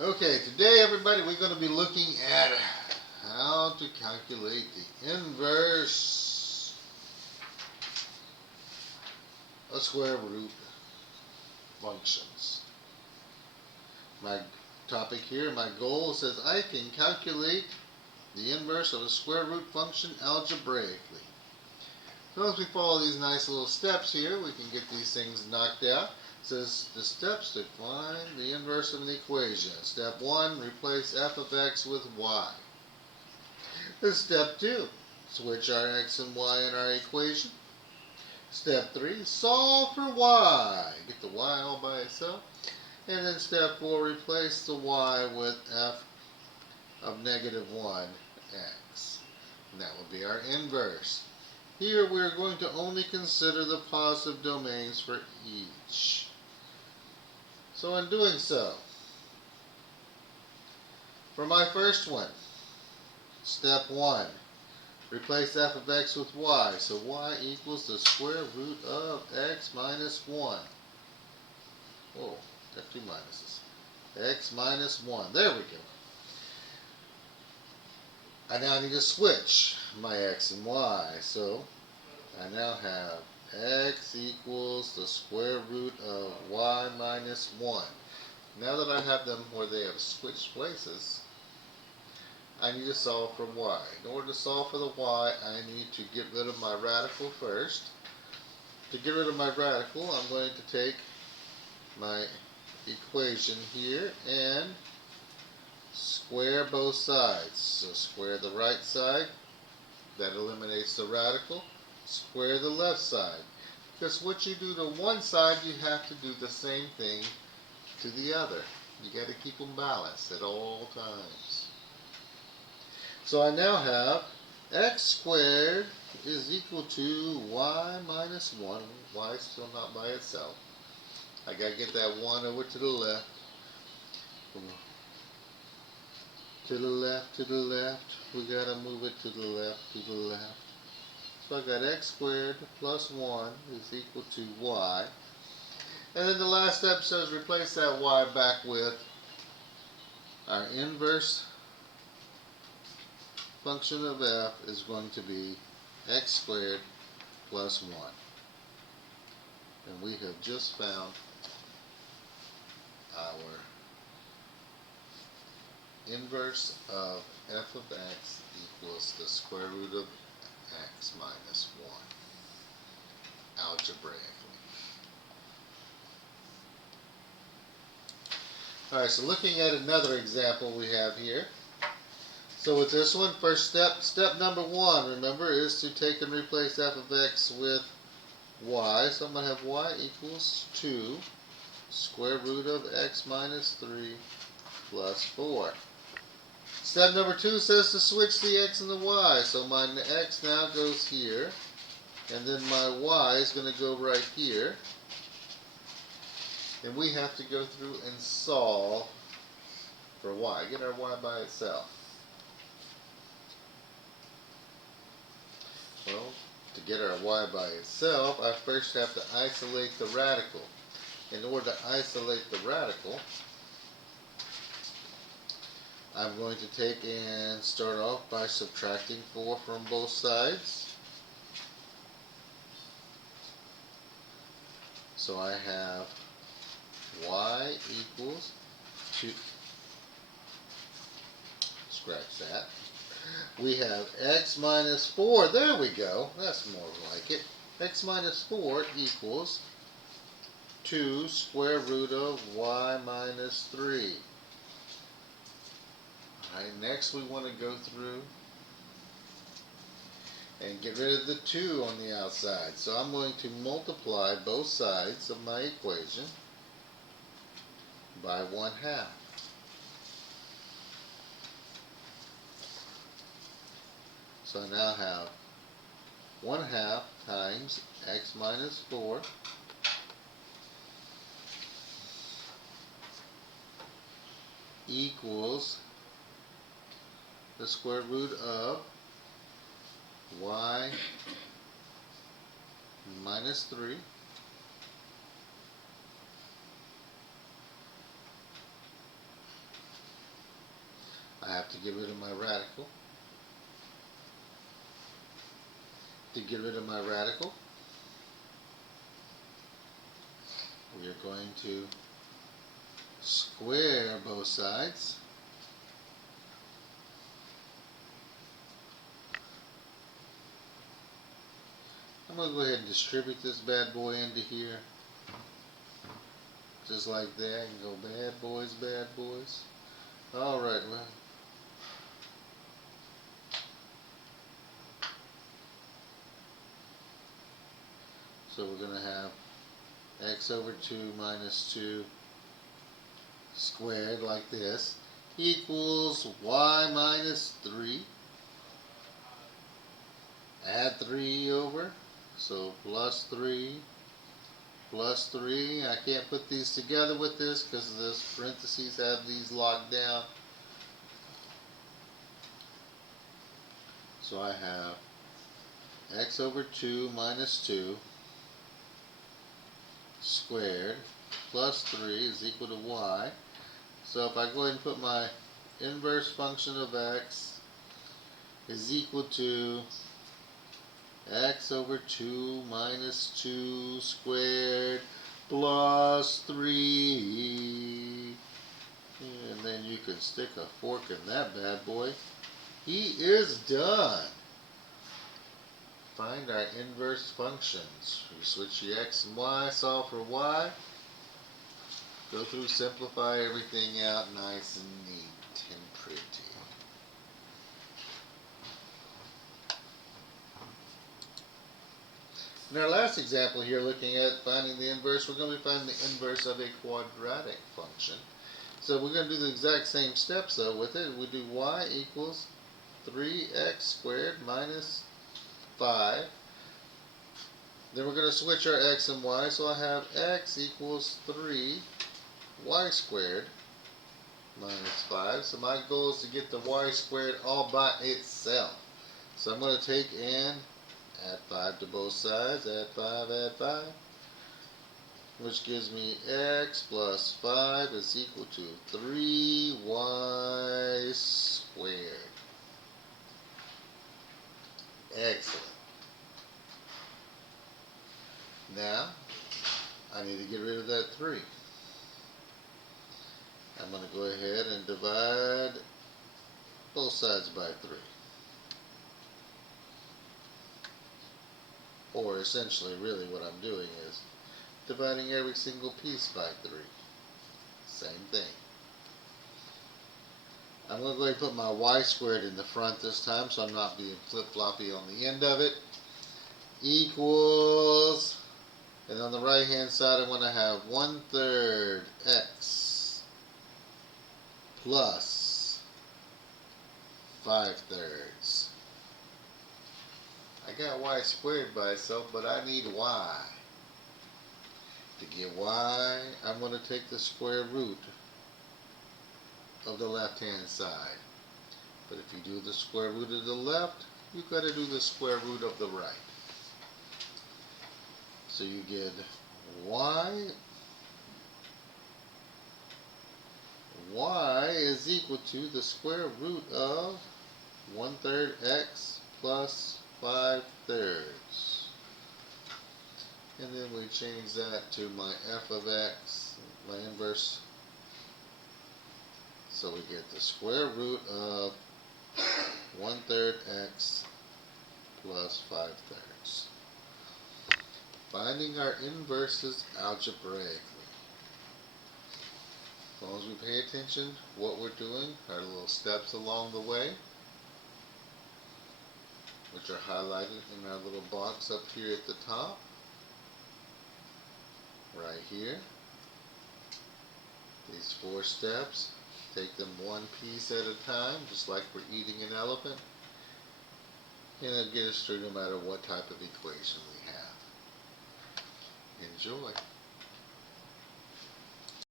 Okay, today everybody we're going to be looking at how to calculate the inverse of square root functions. My topic here, my goal says I can calculate the inverse of a square root function algebraically. So as we follow these nice little steps here, we can get these things knocked out. It says the steps to find the inverse of an equation. Step 1, replace f of x with y. Step 2, switch our x and y in our equation. Step 3, solve for y. Get the y all by itself. And then step 4, replace the y with f of negative 1x. And that will be our inverse. Here we're going to only consider the positive domains for each. So in doing so, for my first one, step 1, replace f of x with y. So y equals the square root of x minus 1. Whoa, got two minuses. X minus 1. There we go. I now need to switch my x and y. So I now have x equals the square root of y minus 1. Now that I have them where they have switched places, I need to solve for y. In order to solve for the y, I need to get rid of my radical first. To get rid of my radical, I'm going to take my equation here and square both sides. So square the right side, that eliminates the radical. Square the left side. Because what you do to one side, you have to do the same thing to the other. You got to keep them balanced at all times. So I now have x squared is equal to y minus 1. Y is still not by itself. I got to get that 1 over to the left. To the left, to the left. We got to move it to the left, to the left. So I got x squared plus 1 is equal to y. And then the last step says replace that y back with our inverse function of f is going to be x squared plus 1. And we have just found our inverse of f of x equals the square root of x minus 1 algebraically. Alright, so looking at another example we have here. So with this one, first step number 1, remember, is to take and replace f of x with y. So I'm going to have y equals 2 square root of x minus 3 plus 4. Step number 2 says to switch the x and the y. So my x now goes here, and then my y is going to go right here. And we have to go through and solve for y. Get our y by itself. Well, to get our y by itself, I first have to isolate the radical. In order to isolate the radical, I'm going to take and start off by subtracting 4 from both sides. So I have y equals 2. Scratch that. We have x minus 4. There we go. That's more like it. X minus 4 equals 2 square root of y minus 3. Alright, next we want to go through and get rid of the 2 on the outside. So I'm going to multiply both sides of my equation by 1/2. So I now have 1/2 times x minus 4 equals the square root of y minus 3 have to get rid of my radical. To get rid of my radical, we are going to square both sides. I'm going to go ahead and distribute this bad boy into here. Just like that, and go bad boys, bad boys. Alright, well. So we're going to have x over 2 minus 2 squared like this equals y minus 3. Add 3 over, so plus 3 plus 3. I can't put these together with this because this parentheses have these locked down. So I have x over 2 minus 2 squared plus 3 is equal to y. So if I go ahead and put my inverse function of x is equal to x over 2 minus 2 squared plus 3. And then you can stick a fork in that bad boy. He is done. Find our inverse functions. We switch the x and y, solve for y. Go through, simplify everything out nice and neat and pretty. In our last example here, looking at finding the inverse, we're going to be finding the inverse of a quadratic function. So we're going to do the exact same steps though with it. We do y equals 3x squared minus 5. Then we're going to switch our x and y, so I have x equals 3 y squared minus 5. So my goal is to get the y squared all by itself. So I'm going to take and add 5 to both sides, add 5, which gives me x plus 5 is equal to 3y squared. Excellent. Now, I need to get rid of that 3. I'm going to go ahead and divide both sides by 3. Or essentially, really what I'm doing is dividing every single piece by 3. Same thing. I'm going to go ahead and put my y squared in the front this time so I'm not being flip-floppy on the end of it. Equals, and on the right hand side I'm going to have 1/3 x plus 5/3. I got y squared by itself, but I need y. To get y, I'm going to take the square root of the left hand side. But if you do the square root of the left, you've got to do the square root of the right. So you get y is equal to the square root of 1/3 x plus 5/3. And then we change that to my f of x, my inverse. So we get the square root of 1/3 x plus 5/3. Finding our inverses algebraically. As long as we pay attention to what we're doing, our little steps along the way, which are highlighted in our little box up here at the top, right here. These 4 steps, take them one piece at a time, just like we're eating an elephant, and it'll get us through no matter what type of equation we have. Enjoy.